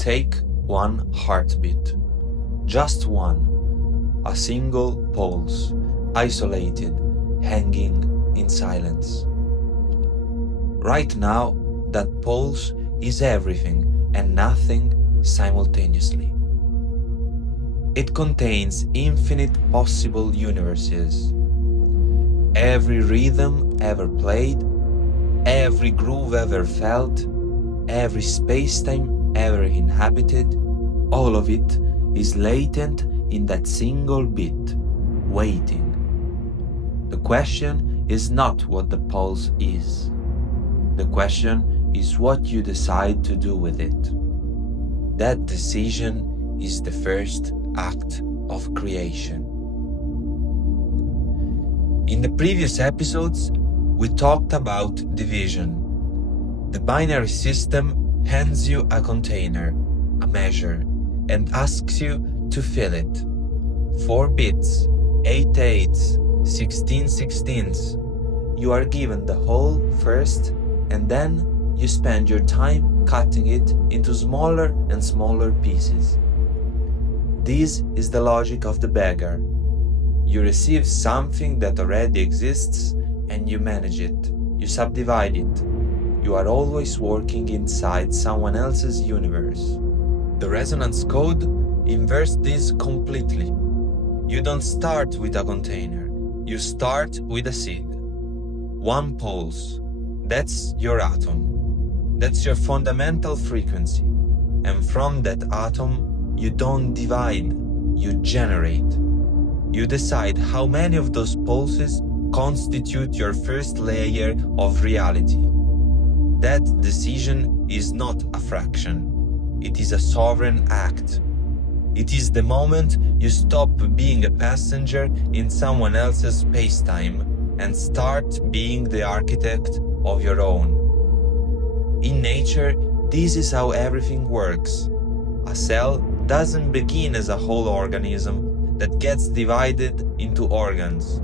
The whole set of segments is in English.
Take one heartbeat. Just one. A single pulse, isolated, hanging in silence. Right now, that pulse is everything and nothing simultaneously. It contains infinite possible universes. Every rhythm ever played, every groove ever felt, every spacetime ever inhabited, all of it is latent in that single beat, waiting. The question is not what the pulse is. The question is what you decide to do with it. That decision is the first act of creation. In the previous episodes, we talked about division. The binary system hands you a container, a measure, and asks you to fill it. 4 bits, 8 8s, 16 16s. You are given the whole first, and then you spend your time cutting it into smaller and smaller pieces. This is the logic of the beggar. You receive something that already exists and you manage it. You subdivide it. You are always working inside someone else's universe. The resonance code inverts this completely. You don't start with a container. You start with a seed. One pulse. That's your atom. That's your fundamental frequency. And from that atom, you don't divide, you generate. You decide how many of those pulses constitute your first layer of reality. That decision is not a fraction. It is a sovereign act. It is the moment you stop being a passenger in someone else's spacetime and start being the architect of your own. In nature, this is how everything works. A cell doesn't begin as a whole organism that gets divided into organs.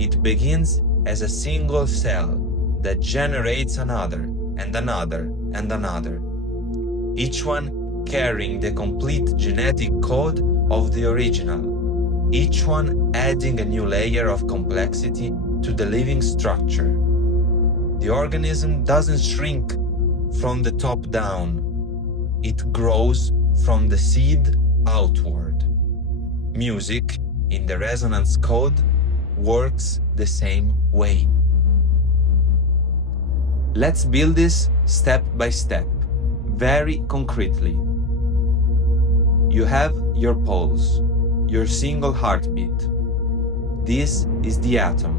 It begins as a single cell that generates another and another and another, each one carrying the complete genetic code of the original, each one adding a new layer of complexity to the living structure. The organism doesn't shrink from the top down, it grows from the seed outward. Music, in the resonance code, works the same way. Let's build this step by step, very concretely. You have your pulse, your single heartbeat. This is the atom.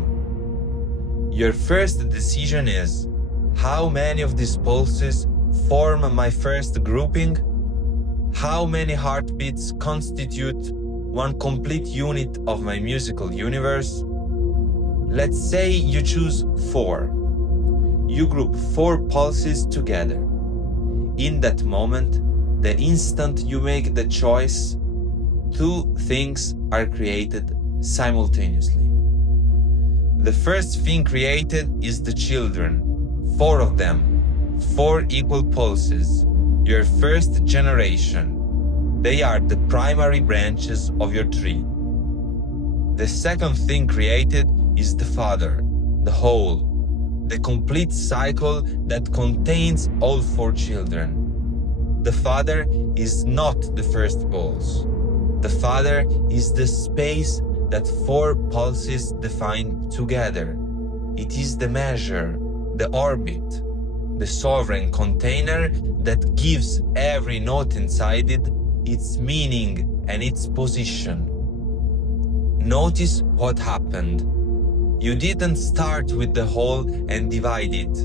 Your first decision is, how many of these pulses form my first grouping? How many heartbeats constitute one complete unit of my musical universe? Let's say you choose 4. You group 4 pulses together. In that moment, the instant you make the choice, 2 things are created simultaneously. The first thing created is the children, 4 of them, 4 equal pulses, your first generation. They are the primary branches of your tree. The second thing created is the father, the whole, the complete cycle that contains all 4 children. The father is not the first pulse. The father is the space that 4 pulses define together. It is the measure, the orbit, the sovereign container that gives every note inside it its meaning and its position. Notice what happened. You didn't start with the whole and divide it.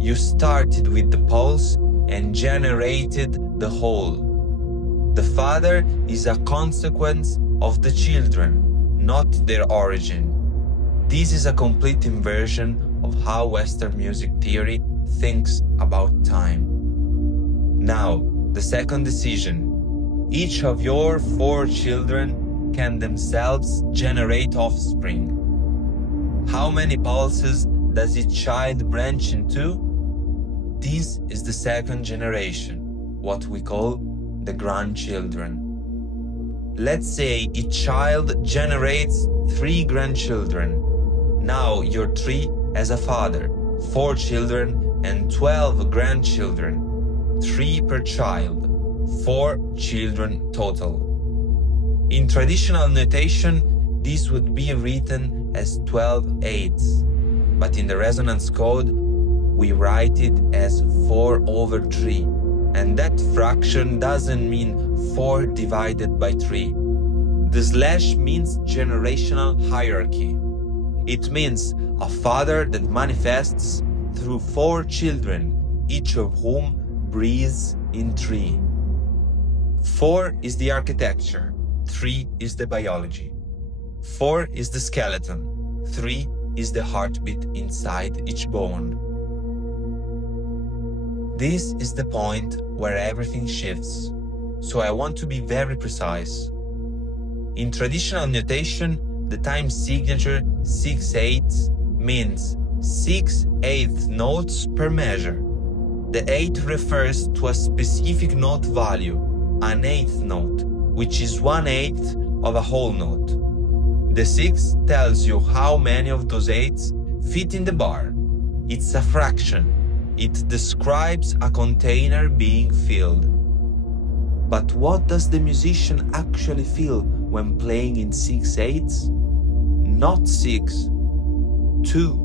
You started with the pulse and generated the whole. The father is a consequence of the children, not their origin. This is a complete inversion of how Western music theory thinks about time. Now, the second decision. Each of your 4 children can themselves generate offspring. How many pulses does each child branch into? This is the second generation. what we call the grandchildren. Let's say each child generates 3 grandchildren. Now your tree has a father, 4 children, and 12 grandchildren. 3 per child, 4 children total. In traditional notation, this would be written as 12/8, but in the resonance code, we write it as 4/3, and that fraction doesn't mean 4 divided by 3. The slash means generational hierarchy. It means a father that manifests through 4 children, each of whom breathes in 3. 4 is the architecture, 3 is the biology. 4 is the skeleton, 3 is the heartbeat inside each bone. This is the point where everything shifts, so I want to be very precise. In traditional notation, the time signature 6/8 means 6/8 notes per measure. The 8 refers to a specific note value, an eighth note, which is 1/8 of a whole note. The 6 tells you how many of those 8s fit in the bar. It's a fraction. It describes a container being filled. But what does the musician actually feel when playing in 6/8? Not 6, 2.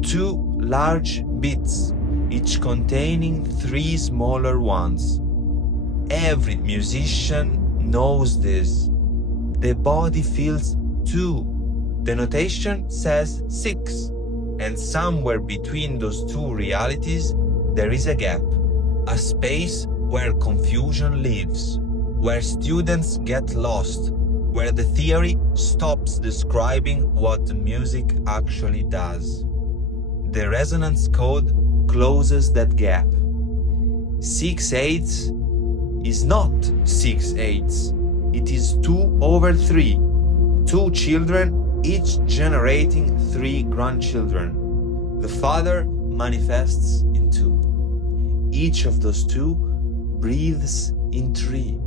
2 large bits, each containing 3 smaller ones. Every musician knows this. The body feels 2. The notation says 6. And somewhere between those two realities, there is a gap, a space where confusion lives, where students get lost, where the theory stops describing what the music actually does. The resonance code closes that gap. 6/8 is not 6/8. It is 2/3. 2 children, each generating 3 grandchildren. The father manifests in 2. Each of those 2 breathes in 3.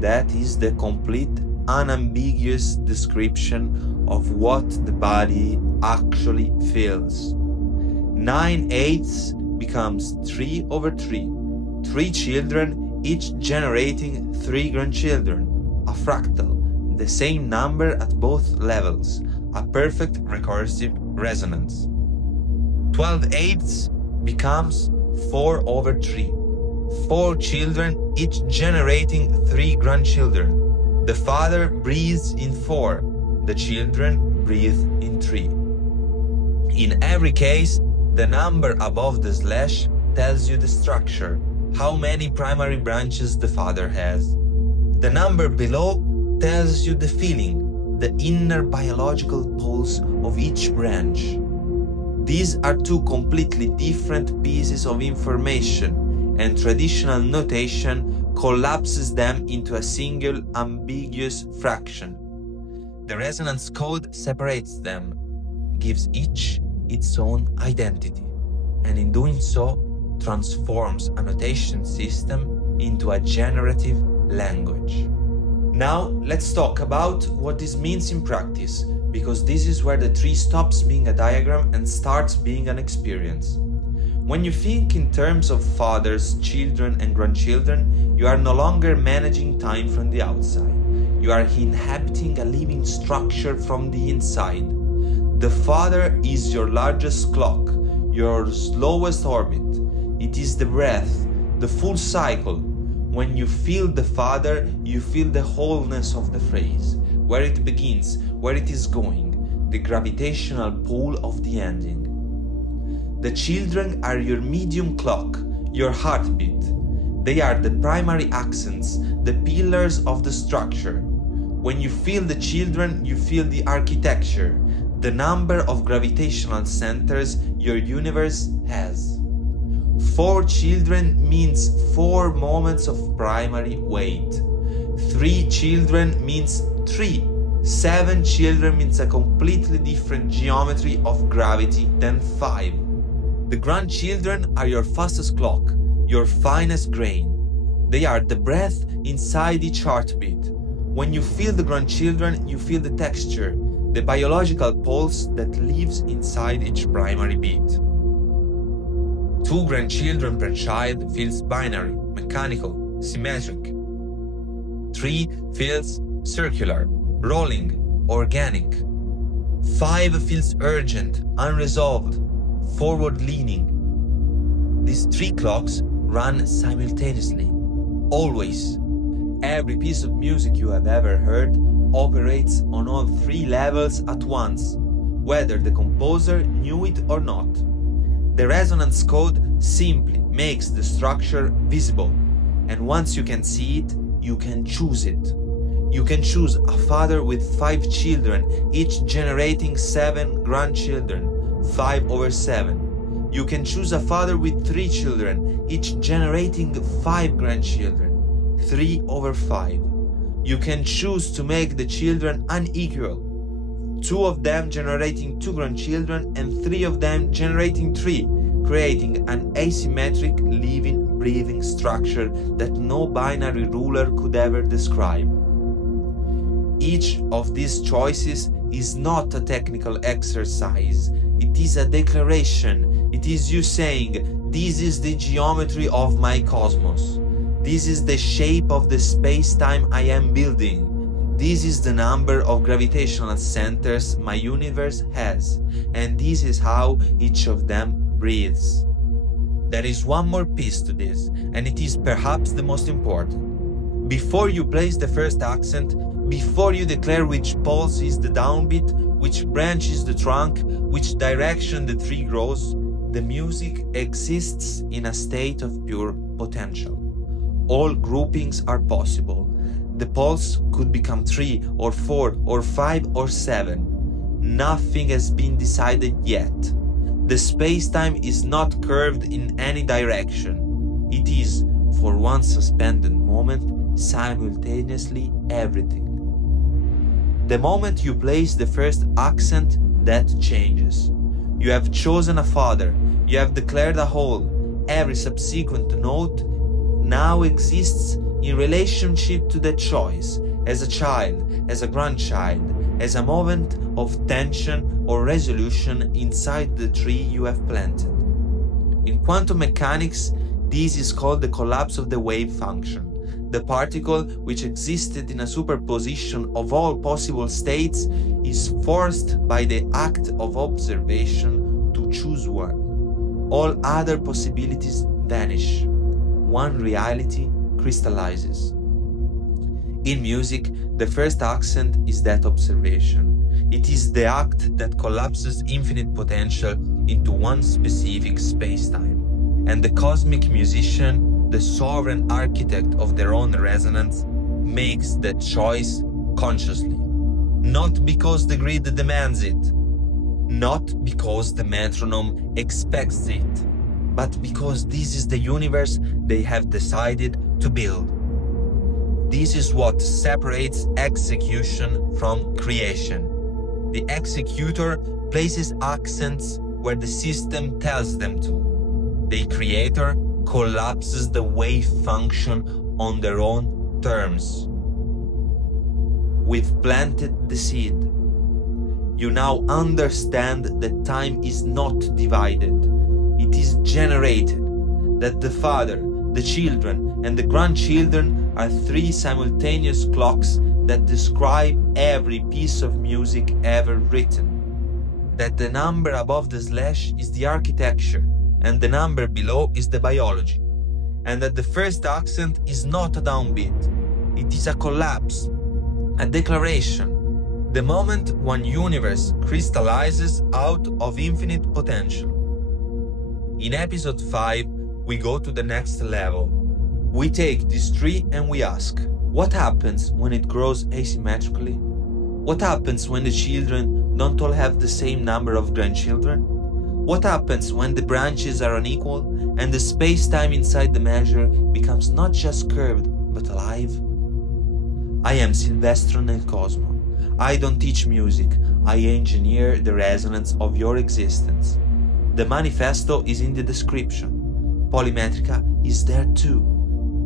That is the complete, unambiguous description of what the body actually feels. 9/8 becomes 3/3. 3 children, each generating 3 grandchildren. A fractal, the same number at both levels, a perfect recursive resonance. 12/8 becomes 4/3. 4 children, each generating 3 grandchildren. The father breathes in 4, the children breathe in 3. In every case, the number above the slash tells you the structure, how many primary branches the father has. The number below tells you the feeling, the inner biological pulse of each branch. These are 2 completely different pieces of information, and traditional notation collapses them into a single ambiguous fraction. The resonance code separates them, gives each its own identity, and in doing so, transforms a notation system into a generative language. Now, let's talk about what this means in practice, because this is where the tree stops being a diagram and starts being an experience. When you think in terms of fathers, children, and grandchildren, you are no longer managing time from the outside. You are inhabiting a living structure from the inside. The father is your largest clock, your slowest orbit. It is the breath, the full cycle. When you feel the father, you feel the wholeness of the phrase, where it begins, where it is going, the gravitational pull of the ending. The children are your medium clock, your heartbeat. They are the primary accents, the pillars of the structure. When you feel the children, you feel the architecture, the number of gravitational centers your universe has. 4 children means 4 moments of primary weight. 3 children means 3. 7 children means a completely different geometry of gravity than 5. The grandchildren are your fastest clock, your finest grain. They are the breath inside each heartbeat. When you feel the grandchildren, you feel the texture, the biological pulse that lives inside each primary beat. 2 grandchildren per child feels binary, mechanical, symmetric. 3 feels circular, rolling, organic. 5 feels urgent, unresolved, forward-leaning. These 3 clocks run simultaneously, always. Every piece of music you have ever heard operates on all 3 levels at once, whether the composer knew it or not. The resonance code simply makes the structure visible, and once you can see it, you can choose it. You can choose a father with 5 children, each generating 7 grandchildren, 5/7. You can choose a father with 3 children, each generating 5 grandchildren, 3/5. You can choose to make the children unequal, 2 of them generating 2 grandchildren and 3 of them generating 3, creating an asymmetric living, breathing structure that no binary ruler could ever describe. Each of these choices is not a technical exercise, it is a declaration. It is you saying, this is the geometry of my cosmos. This is the shape of the space-time I am building. This is the number of gravitational centers my universe has, and this is how each of them breathes. There is one more piece to this, and it is perhaps the most important. Before you place the first accent, before you declare which pulse is the downbeat, which branch is the trunk, which direction the tree grows, the music exists in a state of pure potential. All groupings are possible. The pulse could become 3 or 4 or 5 or 7. Nothing has been decided yet. The space-time is not curved in any direction. It is, for one suspended moment, simultaneously everything. The moment you place the first accent, that changes. You have chosen a father, you have declared a whole. Every subsequent note now exists in relationship to that choice, as a child, as a grandchild, as a moment of tension or resolution inside the tree you have planted. In quantum mechanics, this is called the collapse of the wave function. The particle, which existed in a superposition of all possible states, is forced by the act of observation to choose one. All other possibilities vanish. One reality crystallizes. In music, the first accent is that observation. It is the act that collapses infinite potential into one specific space-time. And the cosmic musician, the sovereign architect of their own resonance, makes that choice consciously. Not because the grid demands it, not because the metronome expects it, but because this is the universe they have decided to build. This is what separates execution from creation. The executor places accents where the system tells them to. The creator collapses the wave function on their own terms. We've planted the seed. You now understand that time is not divided. It is generated. That the father, the children, and the grandchildren are 3 simultaneous clocks that describe every piece of music ever written. That the number above the slash is the architecture, and the number below is the biology, and that the first accent is not a downbeat, it is a collapse, a declaration, the moment one universe crystallizes out of infinite potential. In episode 5, we go to the next level. We take this tree and we ask, what happens when it grows asymmetrically? What happens when the children don't all have the same number of grandchildren? What happens when the branches are unequal and the space-time inside the measure becomes not just curved, but alive? I am Silvestro nel Cosmo. I don't teach music, I engineer the resonance of your existence. The manifesto is in the description. Polymetrica is there too.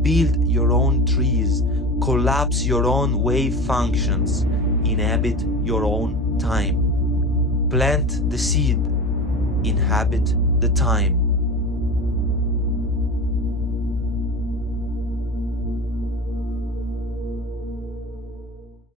Build your own trees, collapse your own wave functions, inhabit your own time. Plant the seed, inhabit the time.